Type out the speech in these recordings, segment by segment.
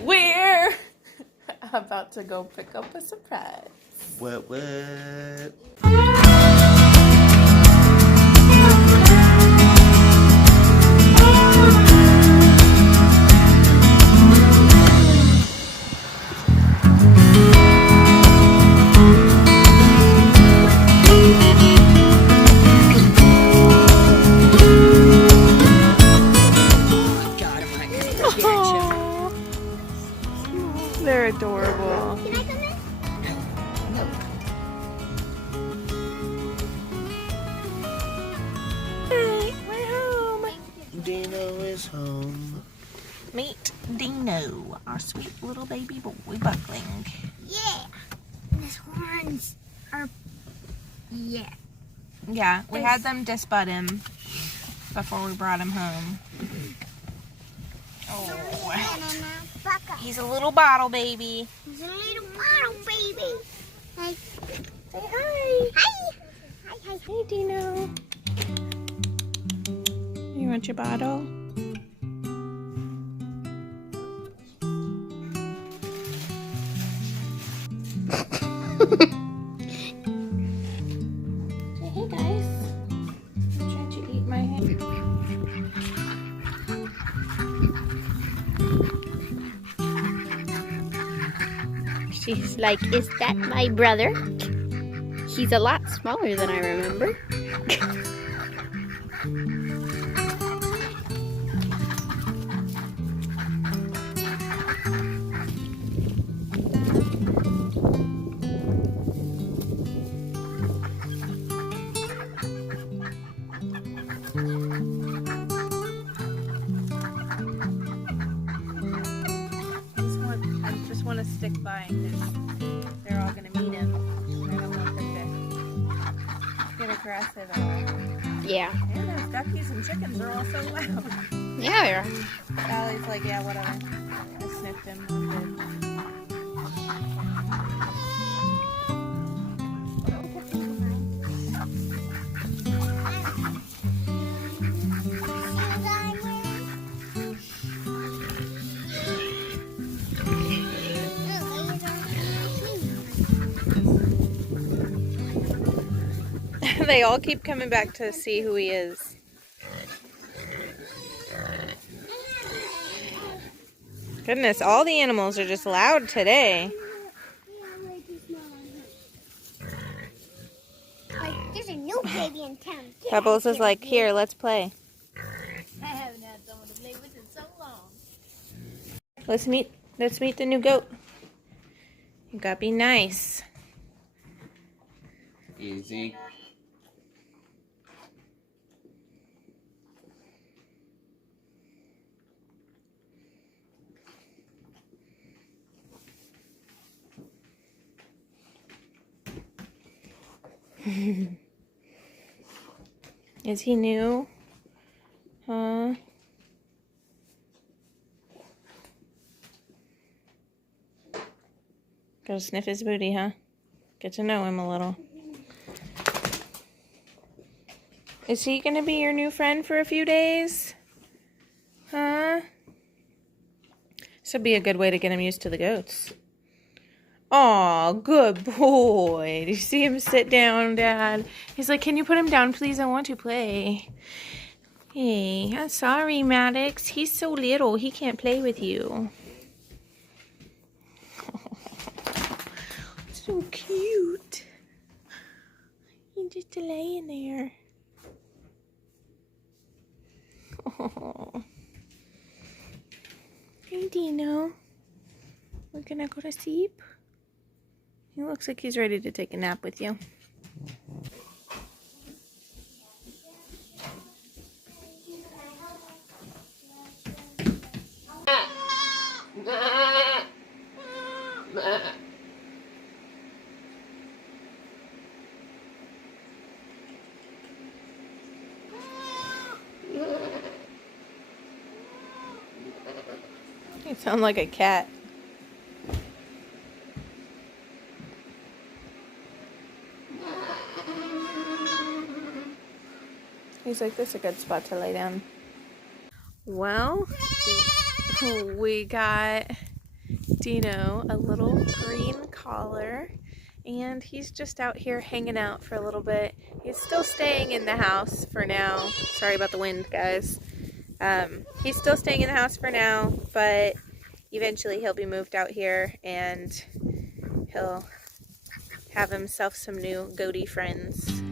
We're about to go pick up a surprise. What? They're adorable. Can I come in? No. Hey, we're home. Dino is home. Meet Dino, our sweet little baby boy buckling. Yeah. His horns are... Yeah. Yeah, we had them disbud him before we brought him home. Oh, he's a little bottle baby. He's a little bottle baby. Hey. Say hi. Hi. Hi, hi. Hey, Dino. You want your bottle? Say hey, guys. I'm trying to eat my hand. She's like, is that my brother? He's a lot smaller than I remember. I just want to stick by because they're all going to meet him. I don't want them to get aggressive at all. Yeah. And those duckies and chickens are all so loud. Yeah, they are. Sally's like, yeah, whatever. I sniffed him. I'm good. They all keep coming back to see who he is. Goodness, all the animals are just loud today. Like, there's a new baby in town. Pebbles is like, here, let's play. I haven't had someone to play with in so long. Let's meet the new goat. You gotta be nice. Easy. Is he new? Huh? Go sniff his booty, huh? Get to know him a little. Is he gonna be your new friend for a few days? Huh? This would be a good way to get him used to the goats. Aw, good boy. Did you see him sit down, Dad? He's like, can you put him down, please? I want to play. Hey, I'm sorry, Maddox. He's so little. He can't play with you. So cute. He's just laying there. Oh. Hey, Dino. We're gonna go to sleep. He looks like he's ready to take a nap with you. You sound like a cat. He's like, this is a good spot to lay down. Well, we got Dino a little green collar, and he's just out here hanging out for a little bit. He's still staying in the house for now. Sorry about the wind, guys. He's still staying in the house for now, but eventually he'll be moved out here and he'll have himself some new goaty friends.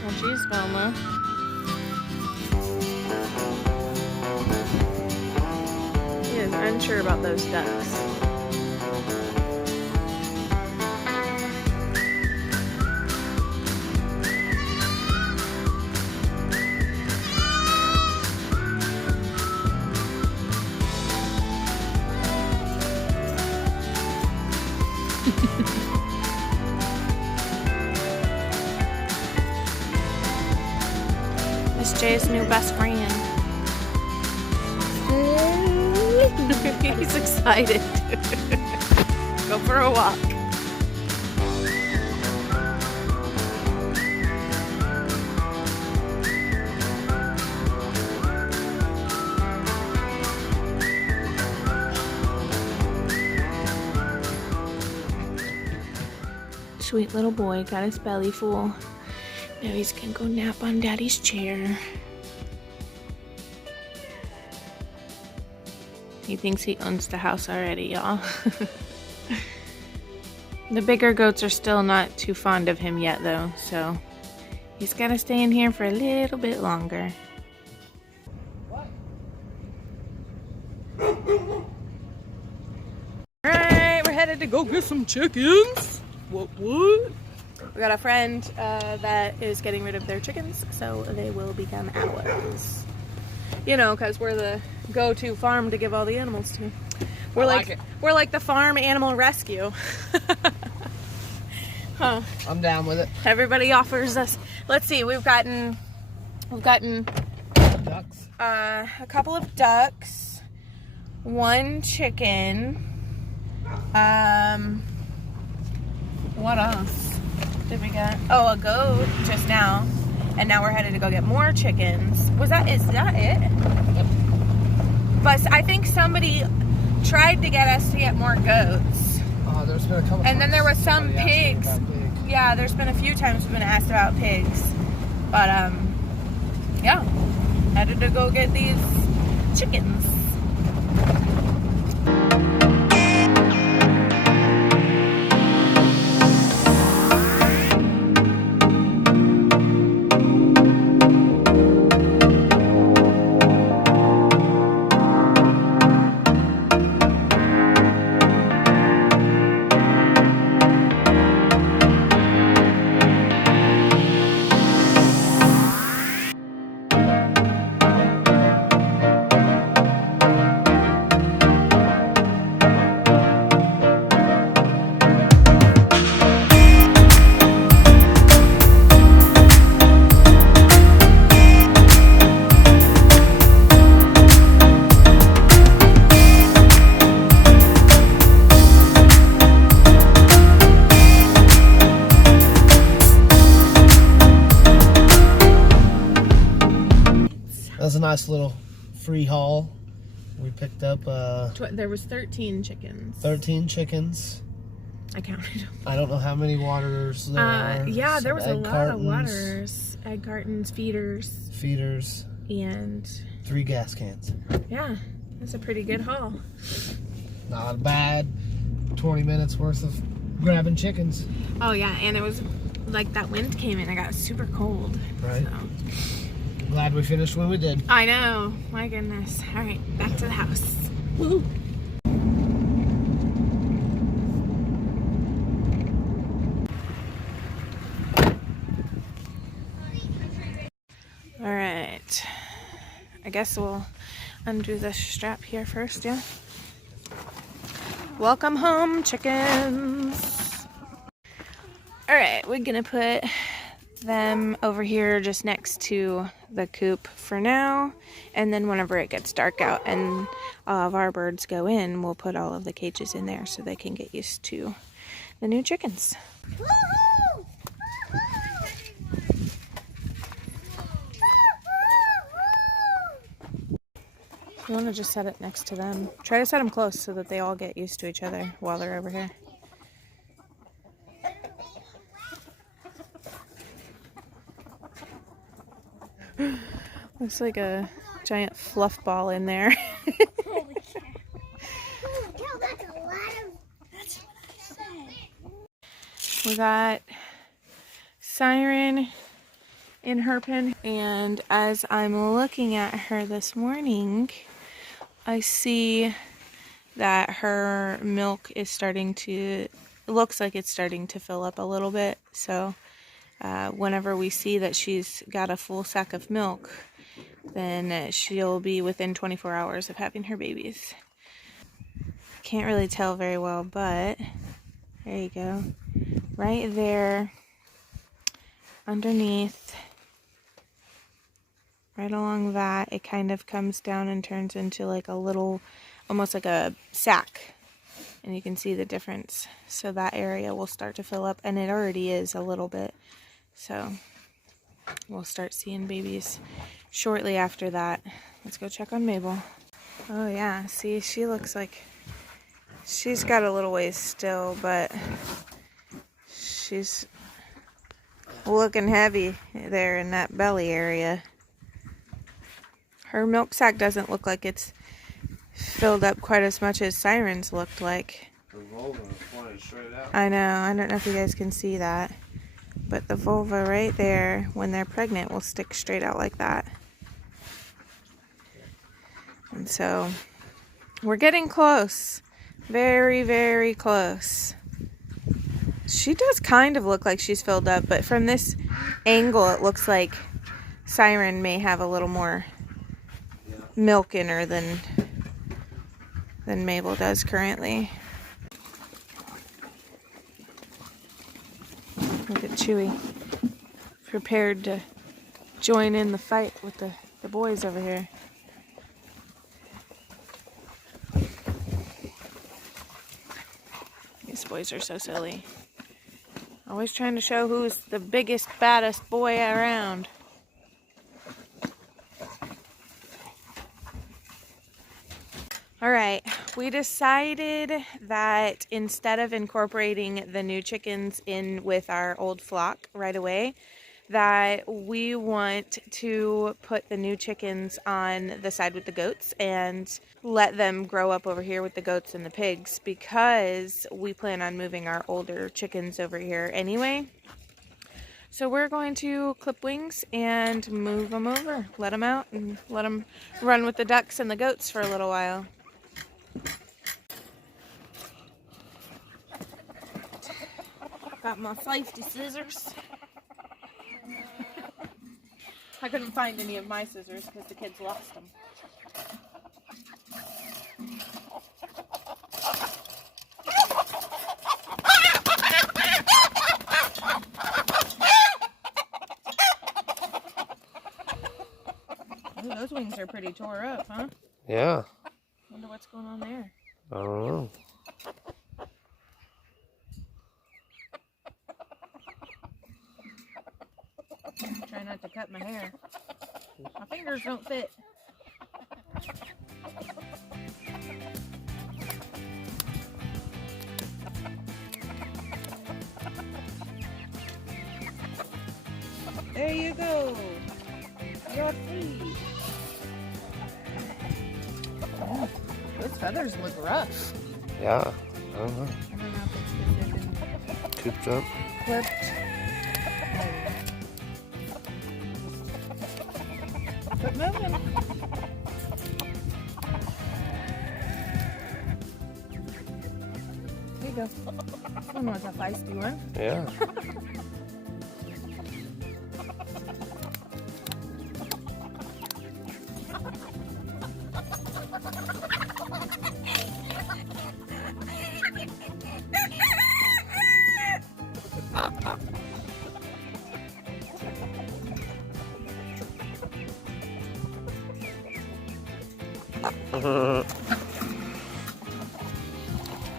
Oh, geez, Velma. He is unsure about those ducks. Miss Jay's new best friend. He's excited. Go for a walk. Sweet little boy, got his belly full. Now he's gonna go nap on Daddy's chair. He thinks he owns the house already, y'all. The bigger goats are still not too fond of him yet, though, so he's gotta stay in here for a little bit longer. Alright, we're headed to go get some chickens. What? We got a friend that is getting rid of their chickens, so they will become ours. You know, because we're the go-to farm to give all the animals to. We're we're like the farm animal rescue. Huh. I'm down with it. Everybody offers us. Let's see, we've gotten Ducks. a couple of ducks, one chicken. What else did we get? Oh, a goat just now. And now we're headed to go get more chickens. Is that it? Yep. But I think somebody tried to get us to get more goats. There's been a couple. And then there was some pigs. Yeah, there's been a few times we've been asked about pigs. But yeah, headed to go get these chickens. That's a nice little free haul. We picked up There was 13 chickens. 13 chickens. I counted them. I don't know how many waters there are. Yeah, there was a lot of cartons, waters. Egg cartons, feeders, and 3 gas cans. yeah, that's a pretty good haul. Not a bad 20 minutes worth of grabbing chickens. Oh yeah, and it was like that wind came in. I got super cold. Right. So. Glad we finished when we did. I know. My goodness. All right, back to the house. Woo. All right. I guess we'll undo this strap here first, yeah? Welcome home, chickens. All right, we're gonna put them over here just next to the coop for now, and then whenever it gets dark out and all of our birds go in, we'll put all of the cages in there so they can get used to the new chickens. You want to just set it next to them. Try to set them close so that they all get used to each other while they're over here. Looks like a giant fluff ball in there. Holy cow. That's a lot of... That's what I said. We got Siren in her pen, and as I'm looking at her this morning, I see that her milk is starting to, it looks like it's starting to fill up a little bit. So whenever we see that she's got a full sack of milk, then she'll be within 24 hours of having her babies. Can't really tell very well, but there you go. Right there, underneath, right along that, it kind of comes down and turns into like a little, almost like a sack. And you can see the difference. So that area will start to fill up, and it already is a little bit. So we'll start seeing babies shortly after that. Let's go check on Mabel. Oh yeah, see, she looks like she's got a little ways still, but she's looking heavy there in that belly area. Her milk sac doesn't look like it's filled up quite as much as Siren's looked like. The vulva is pointed straight out. I know, I don't know if you guys can see that, but the vulva right there, when they're pregnant, will stick straight out like that. And so we're getting close. Very, very close. She does kind of look like she's filled up, but from this angle, it looks like Siren may have a little more milk in her than Mabel does currently. Look at Chewy, prepared to join in the fight with the boys over here. These boys are so silly. Always trying to show who's the biggest, baddest boy around. Alright, we decided that instead of incorporating the new chickens in with our old flock right away, that we want to put the new chickens on the side with the goats and let them grow up over here with the goats and the pigs, because we plan on moving our older chickens over here anyway. So we're going to clip wings and move them over, let them out, and let them run with the ducks and the goats for a little while. Got my safety scissors. I couldn't find any of my scissors because the kids lost them. Ooh, those wings are pretty tore up, huh? Yeah. Wonder what's going on there. I don't know. Try not to cut my hair. My fingers don't fit. There you go. You're free. Oh, those feathers look rough. Yeah. I don't know. I don't know if it's because they've been Cooped up. clipped. Quit moving. There you go. This one was a feisty one. Yeah.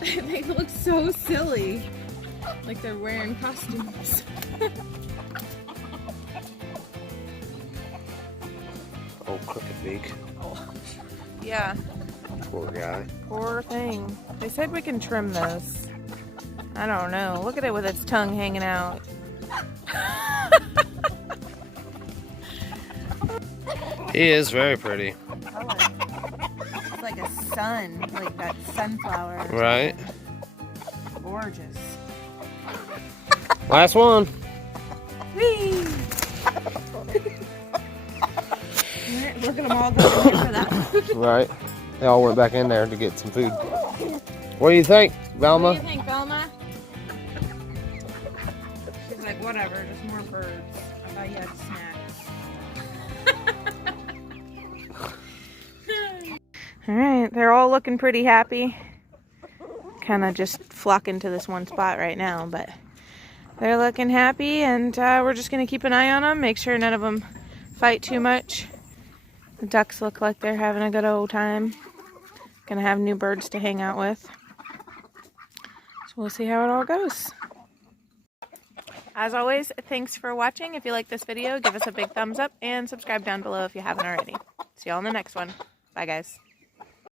They look so silly. Like they're wearing costumes. Oh, crooked beak. Oh. Yeah. Poor guy. Poor thing. They said we can trim those. I don't know. Look at it with its tongue hanging out. He is very pretty. It's like a sun, like that sunflower. Right. Gorgeous. Last one. Whee! Look at them all going in for that. Right. They all went back in there to get some food. What do you think, Velma? What do you think, Velma? She's like, whatever, just more birds. I thought you had snacks. Alright, they're all looking pretty happy. Kind of just flocking to this one spot right now, but they're looking happy, and we're just going to keep an eye on them, make sure none of them fight too much. The ducks look like they're having a good old time. Gonna have new birds to hang out with. So we'll see how it all goes. As always, thanks for watching. If you like this video, give us a big thumbs up and subscribe down below if you haven't already. See y'all in the next one. Bye, guys.